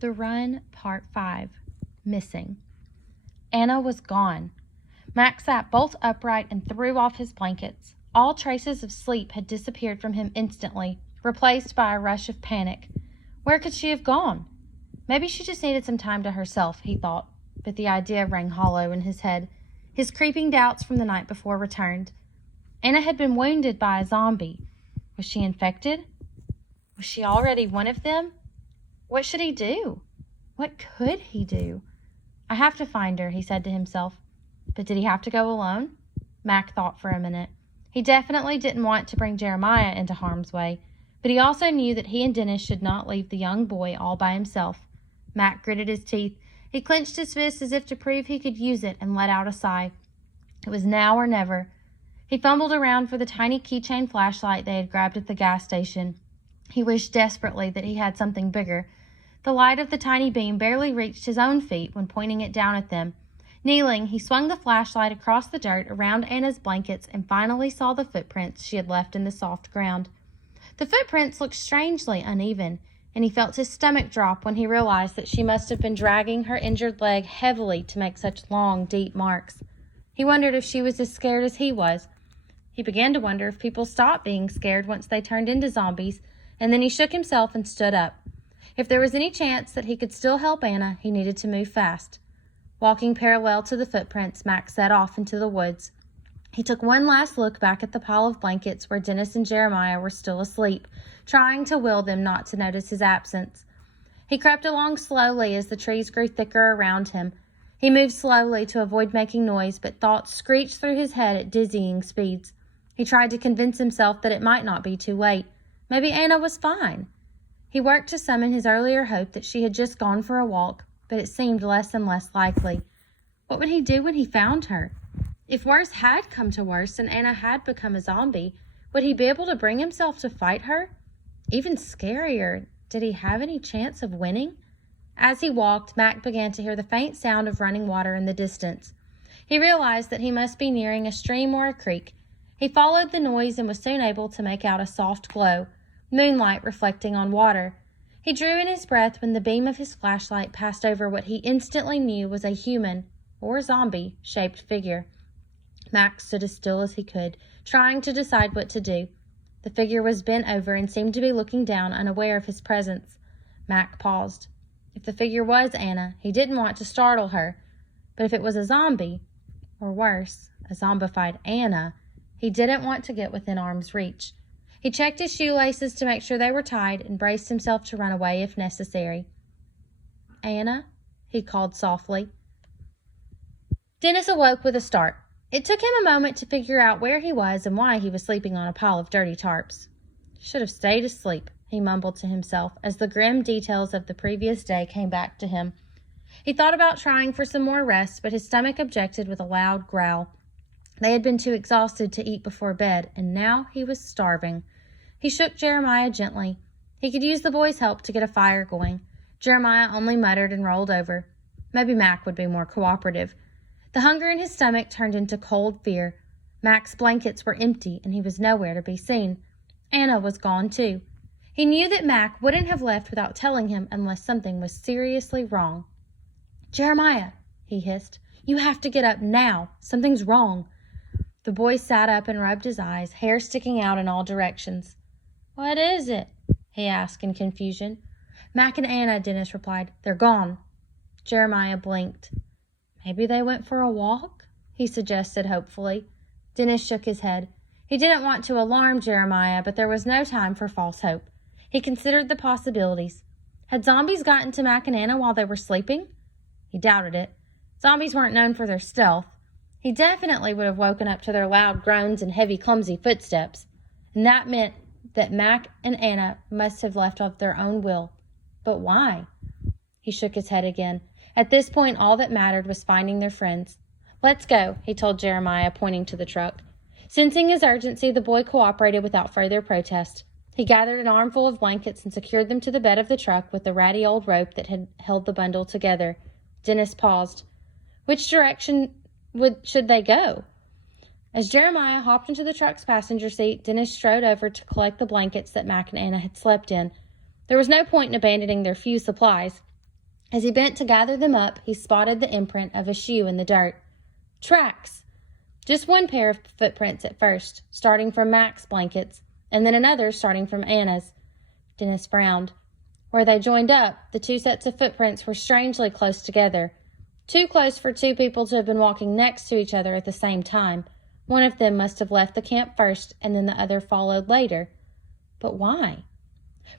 The Run, Part 5. Missing. Anna was gone. Mac sat bolt upright and threw off his blankets. All traces of sleep had disappeared from him instantly, replaced by a rush of panic. Where could she have gone? Maybe she just needed some time to herself, he thought, but the idea rang hollow in his head. His creeping doubts from the night before returned. Anna had been wounded by a zombie. Was she infected? Was she already one of them? What should he do? What could he do? I have to find her, he said to himself. But did he have to go alone? Mac thought for a minute. He definitely didn't want to bring Jeremiah into harm's way, but he also knew that he and Dennis should not leave the young boy all by himself. Mac gritted his teeth. He clenched his fist as if to prove he could use it and let out a sigh. It was now or never. He fumbled around for the tiny keychain flashlight they had grabbed at the gas station. He wished desperately that he had something bigger. The light of the tiny beam barely reached his own feet when pointing it down at them. Kneeling, he swung the flashlight across the dirt around Anna's blankets and finally saw the footprints she had left in the soft ground. The footprints looked strangely uneven, and he felt his stomach drop when he realized that she must have been dragging her injured leg heavily to make such long, deep marks. He wondered if she was as scared as he was. He began to wonder if people stopped being scared once they turned into zombies, and then he shook himself and stood up. If there was any chance that he could still help Anna, he needed to move fast. Walking parallel to the footprints, Mac set off into the woods. He took one last look back at the pile of blankets where Dennis and Jeremiah were still asleep, trying to will them not to notice his absence. He crept along slowly as the trees grew thicker around him. He moved slowly to avoid making noise, but thoughts screeched through his head at dizzying speeds. He tried to convince himself that it might not be too late. Maybe Anna was fine. He worked to summon his earlier hope that she had just gone for a walk, but it seemed less and less likely. What would he do when he found her? If worse had come to worse and Anna had become a zombie, would he be able to bring himself to fight her? Even scarier, did he have any chance of winning? As he walked, Mac began to hear the faint sound of running water in the distance. He realized that he must be nearing a stream or a creek. He followed the noise and was soon able to make out a soft glow, moonlight reflecting on water. He drew in his breath when the beam of his flashlight passed over what he instantly knew was a human, or zombie-shaped figure. Mac stood as still as he could, trying to decide what to do. The figure was bent over and seemed to be looking down, unaware of his presence. Mac paused. If the figure was Anna, he didn't want to startle her. But if it was a zombie, or worse, a zombified Anna, he didn't want to get within arm's reach. He checked his shoelaces to make sure they were tied and braced himself to run away if necessary. "Anna?" he called softly. Dennis awoke with a start. It took him a moment to figure out where he was and why he was sleeping on a pile of dirty tarps. "Should have stayed asleep," he mumbled to himself as the grim details of the previous day came back to him. He thought about trying for some more rest, but his stomach objected with a loud growl. They had been too exhausted to eat before bed, and now he was starving. He shook Jeremiah gently. He could use the boy's help to get a fire going. Jeremiah only muttered and rolled over. Maybe Mac would be more cooperative. The hunger in his stomach turned into cold fear. Mac's blankets were empty, and he was nowhere to be seen. Anna was gone, too. He knew that Mac wouldn't have left without telling him unless something was seriously wrong. "Jeremiah," he hissed, "you have to get up now. Something's wrong." The boy sat up and rubbed his eyes, hair sticking out in all directions. "What is it?" he asked in confusion. "Mac and Anna," Dennis replied. "They're gone." Jeremiah blinked. "Maybe they went for a walk?" he suggested hopefully. Dennis shook his head. He didn't want to alarm Jeremiah, but there was no time for false hope. He considered the possibilities. Had zombies gotten to Mac and Anna while they were sleeping? He doubted it. Zombies weren't known for their stealth. He definitely would have woken up to their loud groans and heavy, clumsy footsteps. And that meant that Mac and Anna must have left of their own will. But why? He shook his head again. At this point, all that mattered was finding their friends. "Let's go," he told Jeremiah, pointing to the truck. Sensing his urgency, the boy cooperated without further protest. He gathered an armful of blankets and secured them to the bed of the truck with the ratty old rope that had held the bundle together. Dennis paused. Which direction should they go? As Jeremiah hopped into the truck's passenger seat, Dennis strode over to collect the blankets that Mac and Anna had slept in. There was no point in abandoning their few supplies. As he bent to gather them up, he spotted the imprint of a shoe in the dirt. Tracks! Just one pair of footprints at first, starting from Mac's blankets, and then another starting from Anna's. Dennis frowned. Where they joined up, the two sets of footprints were strangely close together. Too close for two people to have been walking next to each other at the same time. One of them must have left the camp first, and then the other followed later. But why?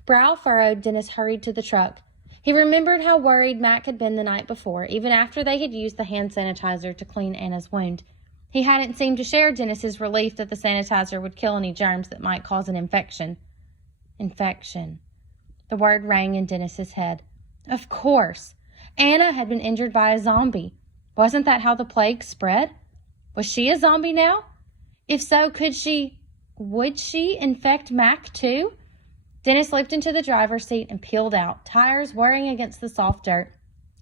Brow furrowed, Dennis hurried to the truck. He remembered how worried Mac had been the night before, even after they had used the hand sanitizer to clean Anna's wound. He hadn't seemed to share Dennis's relief that the sanitizer would kill any germs that might cause an infection. Infection. The word rang in Dennis's head. Of course. Anna had been injured by a zombie. Wasn't that how the plague spread? Was she a zombie now? If so, would she infect Mac too? Dennis leaped into the driver's seat and peeled out, tires whirring against the soft dirt.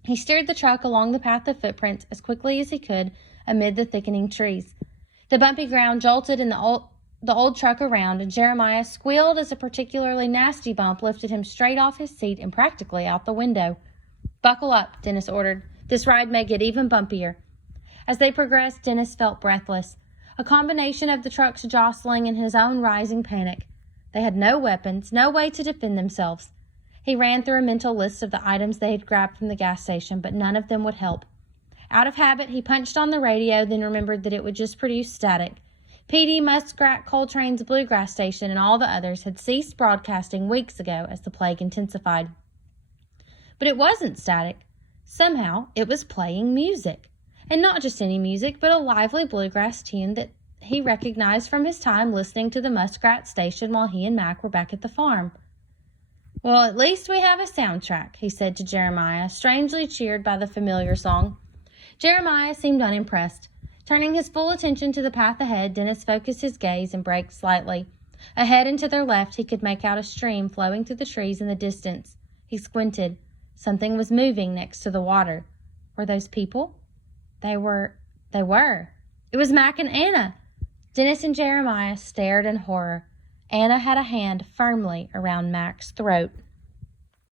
He steered the truck along the path of footprints as quickly as he could amid the thickening trees. The bumpy ground jolted in the old truck around, and Jeremiah squealed as a particularly nasty bump lifted him straight off his seat and practically out the window. Buckle up, Dennis ordered. This ride may get even bumpier. As they progressed, Dennis felt breathless, a combination of the truck's jostling and his own rising panic. They had no weapons, no way to defend themselves. He ran through a mental list of the items they had grabbed from the gas station, but none of them would help. Out of habit, he punched on the radio, then remembered that it would just produce static. P.D. Muskrat Coltrane's Bluegrass station and all the others had ceased broadcasting weeks ago as the plague intensified. But it wasn't static. Somehow, it was playing music. And not just any music, but a lively bluegrass tune that he recognized from his time listening to the Muskrat station while he and Mac were back at the farm. Well, at least we have a soundtrack, he said to Jeremiah, strangely cheered by the familiar song. Jeremiah seemed unimpressed. Turning his full attention to the path ahead, Dennis focused his gaze and braked slightly. Ahead and to their left, he could make out a stream flowing through the trees in the distance. He squinted. Something was moving next to the water. Were those people? They were. It was Mac and Anna. Dennis and Jeremiah stared in horror. Anna had a hand firmly around Mac's throat.